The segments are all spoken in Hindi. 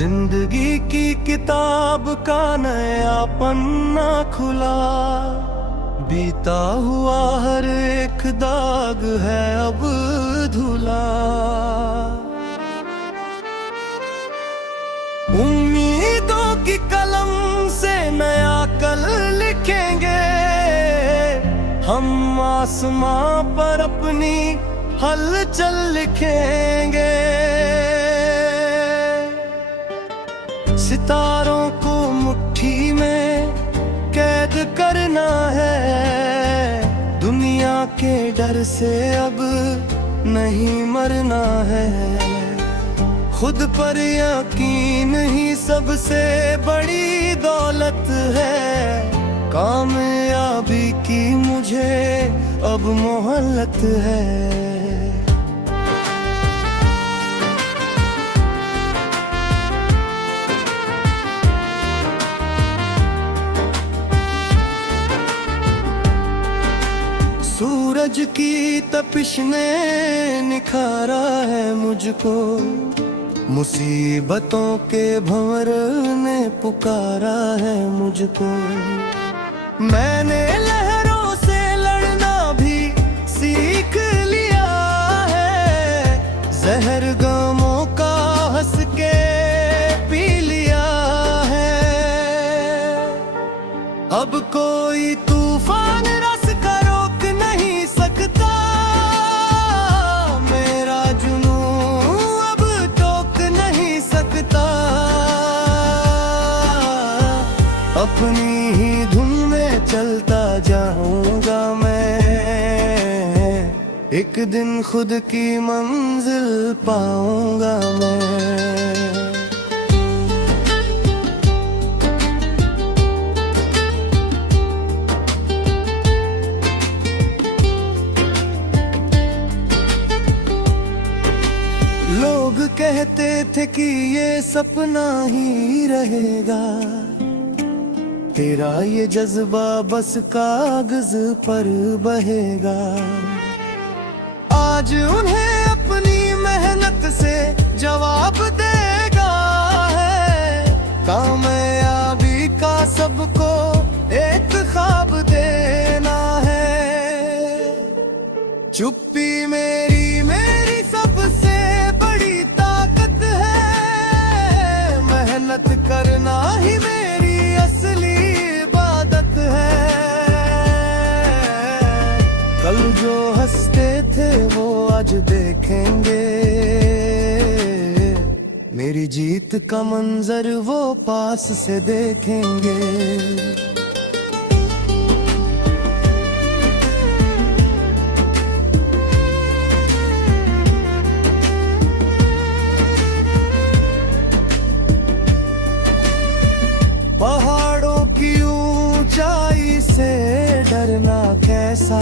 जिंदगी की किताब का नया पन्ना खुला, बीता हुआ हर एक दाग है अब धुला। उम्मीदों की कलम से नया कल लिखेंगे हम, आसमां पर अपनी हलचल लिखेंगे। सितारों को मुट्ठी में कैद करना है, दुनिया के डर से अब नहीं मरना है। खुद पर यकीन ही सबसे बड़ी दौलत है, कामयाबी की मुझे अब मोहलत है। सूरज की तपिश ने निखारा है मुझको, मुसीबतों के भंवर ने पुकारा है मुझको। मैंने लहरों से लड़ना भी सीख लिया है, जहर गमों का हंस के पी लिया है। अब कोई तूफान रास्ता रोक नहीं सकता, मेरा जुनून अब टोक नहीं सकता। अपनी ही धुन में चलता जाऊंगा मैं, एक दिन खुद की मंजिल पाऊंगा मैं। लोग कहते थे कि ये सपना ही रहेगा, तेरा ये जज्बा बस कागज पर बहेगा। आज उन्हें अपनी मेहनत से जवाब देगा है, कामयाबी का सबको एक ख्वाब देना है। चुप्पी मेरी सबसे बड़ी ताकत है, मेहनत करना ही मेरी असली इबादत है। कल जो हंसते थे वो आज देखेंगे, मेरी जीत का मंजर वो पास से देखेंगे। पहाड़ों की ऊंचाई से डरना कैसा,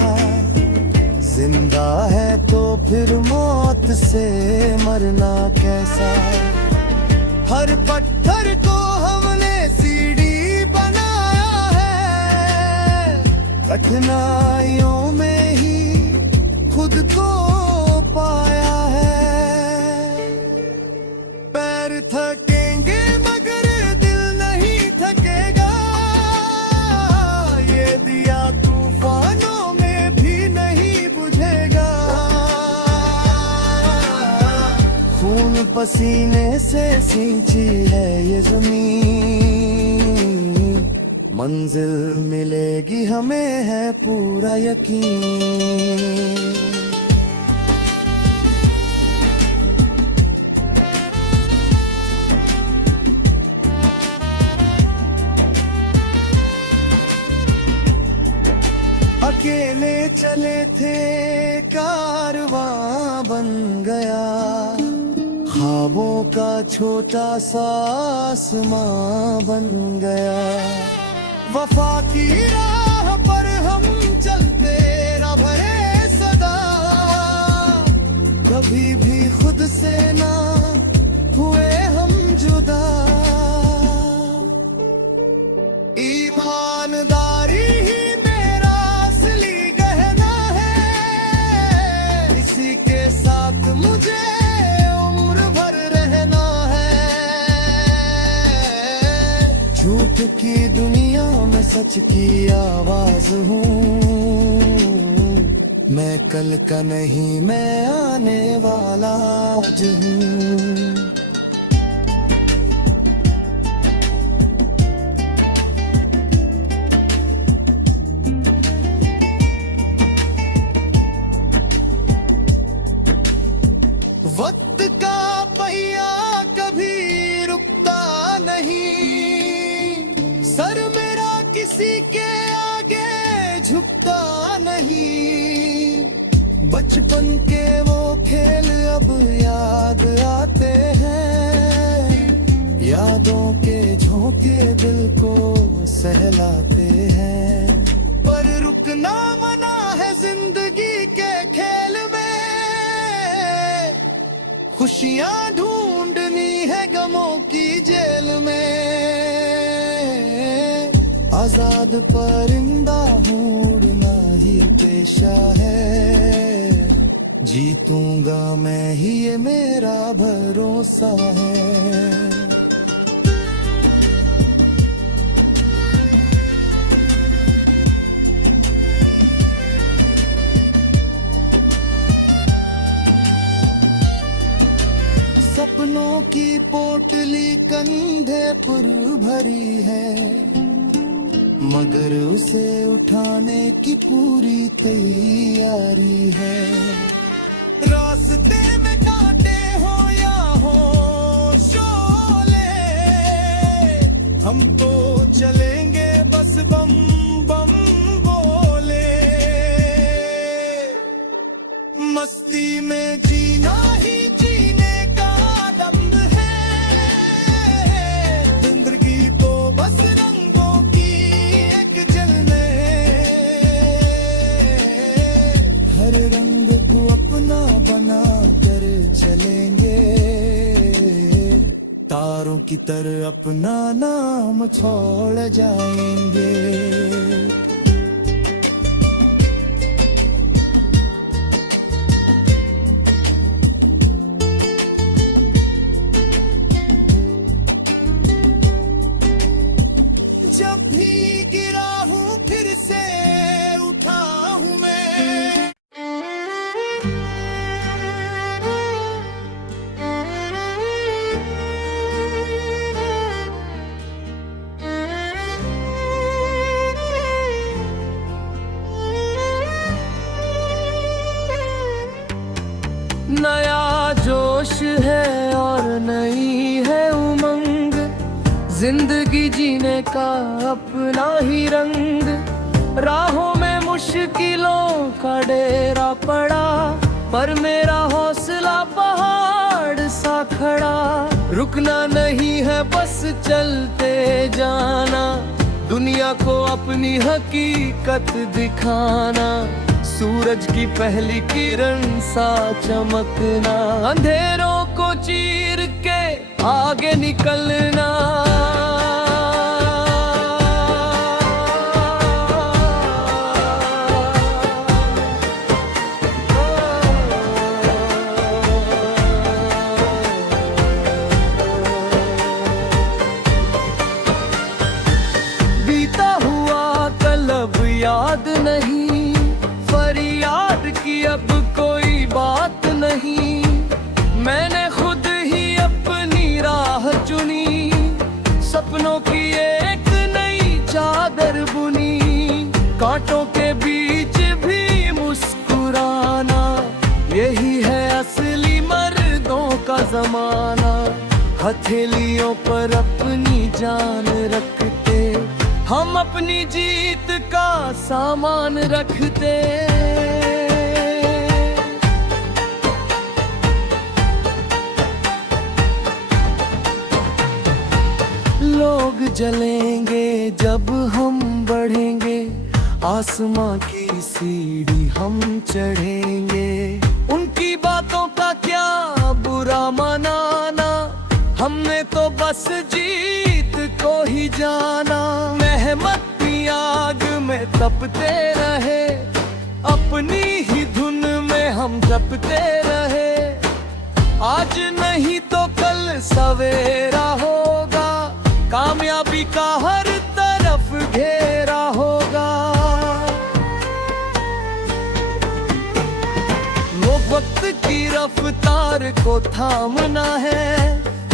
जिंदा है तो फिर मौत से मरना कैसा। हर पत्थर को हमने सीढ़ी बनाया है, कठिनाइयों में ही खुद को पाया है। पैर थकेंगे मगर दिल नहीं थकेगा, ये दिया तूफानों में भी नहीं बुझेगा। खून पसीने से सींची है ये जमीन, मंजिल मिलेगी हमें है पूरा यकीन। अकेले चले थे कारवां बन गया, ख्वाबों का छोटा सा आसमां बन गया। वफा की राह पर हम चलते रहे सदा, कभी भी खुद से ना हुए हम जुदा। ईमानदारी ही मेरा असली गहना है, इसी के साथ मुझे उम्र भर रहना है। सच की आवाज हूँ। मैं कल का नहीं, मैं आने वाला आज हूँ। वक्त का पहिया कभी रुकता नहीं, सर मेरा किसी के आगे झुकता नहीं। बचपन के वो खेल अब याद आते हैं, यादों के झोंके दिल को सहलाते हैं। पर रुकना मना है जिंदगी के खेल में, खुशियां ढूंढनी है गमों की जेल में। आजाद परिंदा हूँ, उड़ना ही पेशा है। जीतूंगा मैं ही, ये मेरा भरोसा है। सपनों की पोटली कंधे पर भरी है, मगर उसे उठाने की पूरी तैयारी है। रास्ते में कांटे हो या हो शोले, हम तो चलेंगे बस बम बम बोले। मस्ती में जीना ही तारों की तरह अपना नाम छोड़ जाएंगे। जब भी गिरा हूँ फिर से उठा हूँ मैं। नया जोश है और नई है उमंग, जिंदगी जीने का अपना ही रंग। राहों में मुश्किलों का डेरा पड़ा, पर मेरा हौसला पहाड़ सा खड़ा। रुकना नहीं है बस चलते जाना, दुनिया को अपनी हकीकत दिखाना। सूरज की पहली किरण सा चमकना, अंधेरों को चीर के आगे निकलना। बीता हुआ कल अब याद नहीं, फरियाद की अब कोई बात नहीं। मैंने खुद ही अपनी राह चुनी, सपनों की एक नई चादर बुनी। कांटों के बीच भी मुस्कुराना, यही है असली मर्दों का जमाना। हथेलियों पर अपनी जान रखते, हम अपनी जीत का सामान रखते। लोग जलेंगे जब हम बढ़ेंगे, आसमां की सीढ़ी हम चढ़ेंगे। उनकी बातों का क्या बुरा मनाना, हमने तो बस जीत को ही जाना। मेहनत की आग में तपते रहे, अपनी ही धुन में हम जपते रहे। आज नहीं तो कल सवेरा होगा, कामयाबी का हर तरफ घेरा वक्त की रफ्तार को थामना है,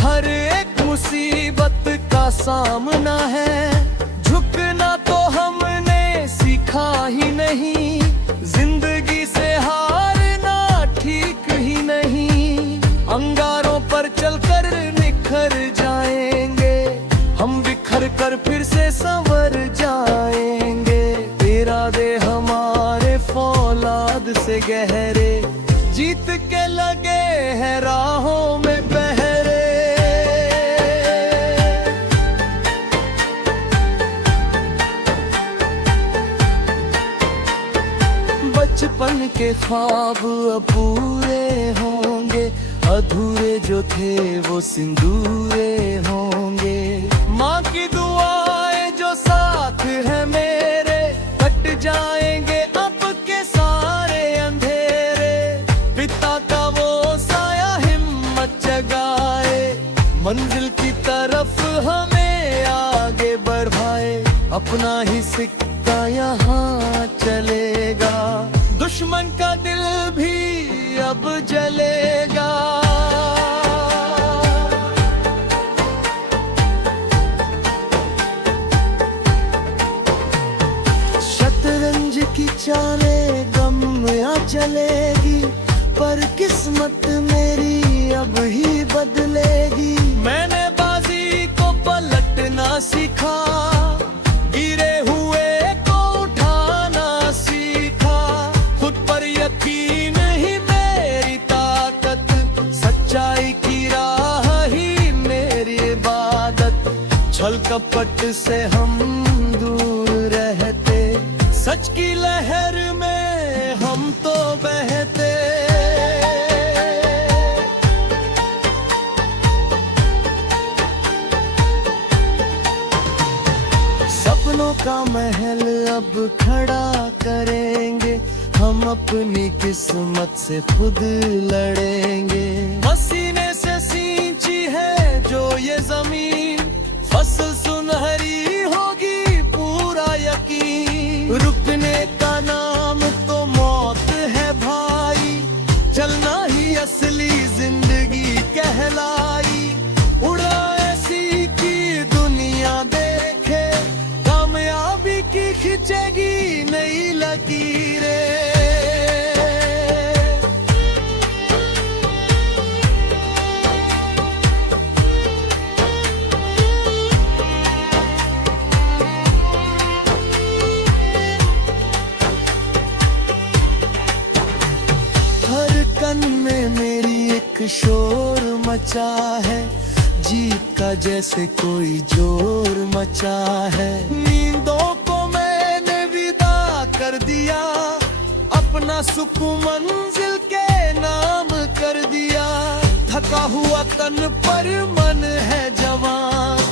हर एक मुसीबत का सामना है। झुकना तो हमने सीखा ही नहीं, जिंदगी से हारना ठीक ही नहीं। अंगारों पर चलकर निखर जाएंगे, हम बिखर कर फिर से संवर जाएंगे। इरादे हमारे फौलाद से गहरे, जीत के लगे हैं राहों में पहरे। बचपन के ख्वाब अब पूरे होंगे, अधूरे जो थे वो सिंदूरे होंगे। माँ की दुआएं जो साथ है मेरे, कट जाएंगे अब के सारे अंधेरे। पिता का वो साया हिम्मत जगाए, मंजिल की तरफ हमें आगे बढ़ाए। अपना ही सिक्का यहाँ चलेगा, दुश्मन का दिल भी अब जलेगा। शतरंज की चालें गम या चलेगी, पर किस्मत मेरी अब ही बदलेगी। मैंने बाजी को पलटना सीखा, गिरे हुए को उठाना सीखा। खुद पर यकीन ही मेरी ताकत, सच्चाई की राह ही मेरी इबादत। छल कपट से हम दूर रहते, सच की लहर में हम तो बहते। सपनों का महल अब खड़ा करेंगे, हम अपनी किस्मत से खुद लड़ेंगे। पसीने से सींची है जो ये जमीन, फसल सुनहरी होगी पूरा यकीन। रुकने का नाम तो मौत है भाई, चलना ही असली जिंदगी कहलाई। उड़ा ऐसी की दुनिया देखे, कामयाबी की खिंचेगी नई लकीरें। धड़कन में मेरी एक शोर मचा है, जीत का जैसे कोई जोर मचा है। नींदों को मैंने विदा कर दिया, अपना सुकून मंजिल के नाम कर दिया। थका हुआ तन पर मन है जवान,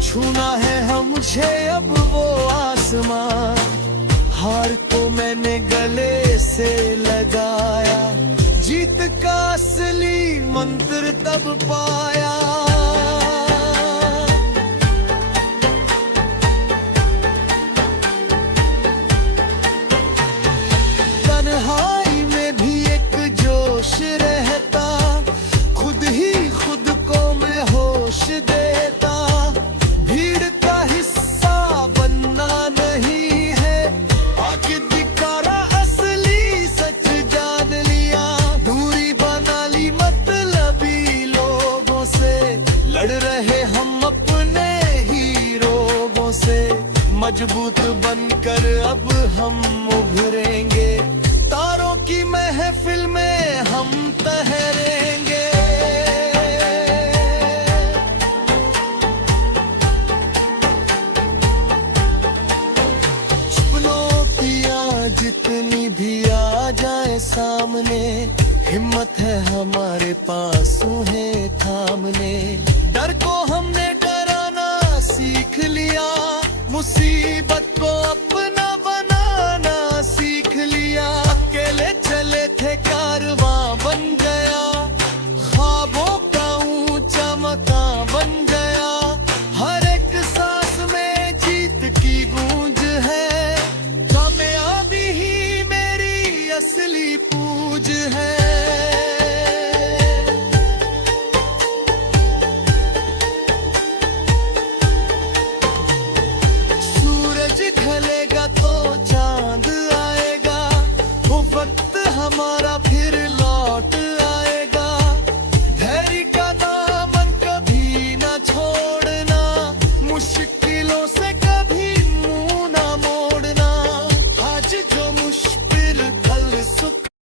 छूना है मुझे अब वो आसमां। हार को मैंने गले से लगाया, जीत का असली मंत्र तब पाया। तन्हाई में भी एक जोश रहता, खुद ही खुद को मैं होश देता। भीड़ का हिस्सा बनना नहीं है, आके दिखारा असली सच जान लिया। दूरी बना ली मतलबी लोगों से, लड़ रहे हम अपने ही रोगों से। मजबूत बनकर अब हम उभरेंगे, तारों की महफिल में हम तहरेंगे। जितनी भी आ जाए सामने, हिम्मत है हमारे पास उन्हें थामने। डर को हमने डराना सीख लिया, मुसीबत को अपना बनाना सीख लिया। अकेले चले थे कारवां बन गया, ख्वाबों का ऊंचा मकान बन गया। हर एक सांस में जीत की गूंज है, कामयाबी ही मेरी असली पूज है। हमारा